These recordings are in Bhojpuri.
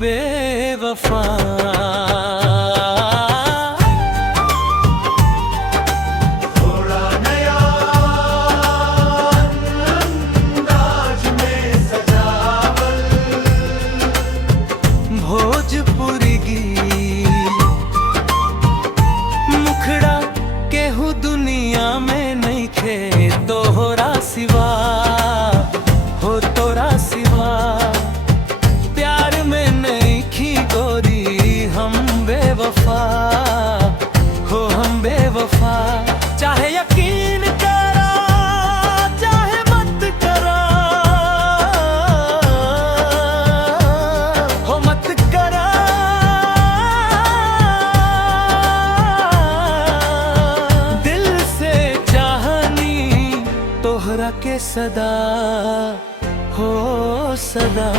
बेवफा। थोड़ा नया अंदाज में सजावल भोजपुरी गीत मुखड़ा केहू दुनिया में नहीं खे तोहरा सिवा हो तोरा सिवा। प्यार में नहीं खी गोरी हम बेवफा हो हम बेवफा। चाहे यकीन करा चाहे मत करा हो मत करा। दिल से चाहनी तोहरा के सदा हो सदा।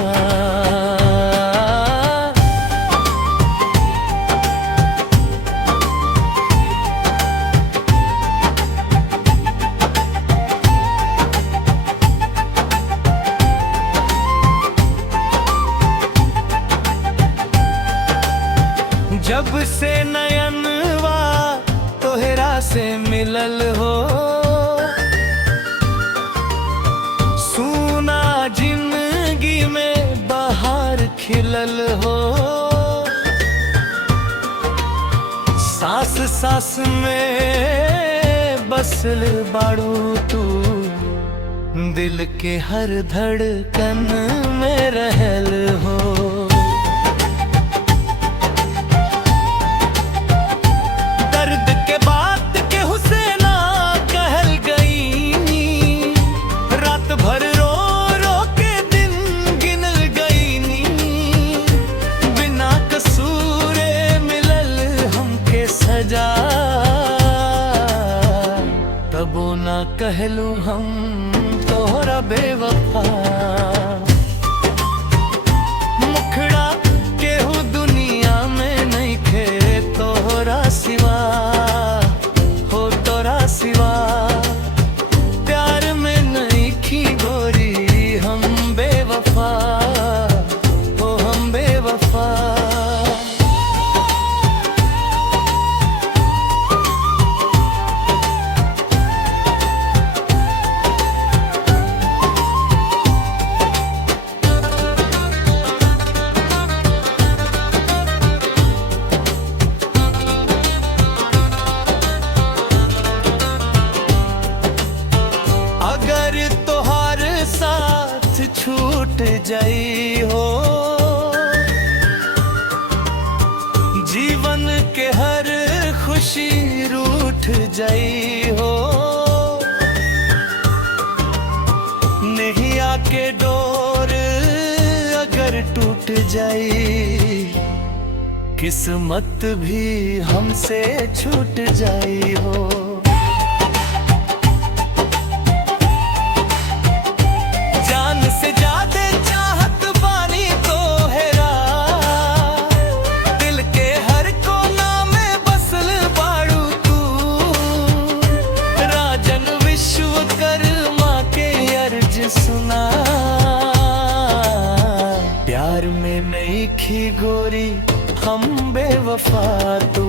जब से नयनवा तोहरा से मिलल हो सूना जिंदगी में बहार खिलल हो। सांस सांस में बसल बाड़ू तू दिल के हर धड़कन में रहल हो। दर्द के बात के हुसैना कहल गई रात भर रो रो के दिन गिनल गई नी। बिना कसूरे मिलल हमके सजा तबो ना कहलू हम तोहरा बेवफा। मुखड़ा केहू दुनिया में नहीं खे तोहरा सिवा हो तोरा सिवा। प्यार में नहीं खी गोरी हम बेवफा हो हम बेवफा। अगर तोहार साथ छूट जाई हो जीवन के हर खुशी रूठ जाई हो। नैया के डोर अगर टूट जाई किस्मत भी हमसे छूट जाई हो। जान से ज्यादा चाहत बानी तोहरा दिल के हर कोना में बसल बाड़ू तू। राजन विश्वकर्मा के अर्ज सुना प्यार में नहीं खी गोरी हम बेवफा तू।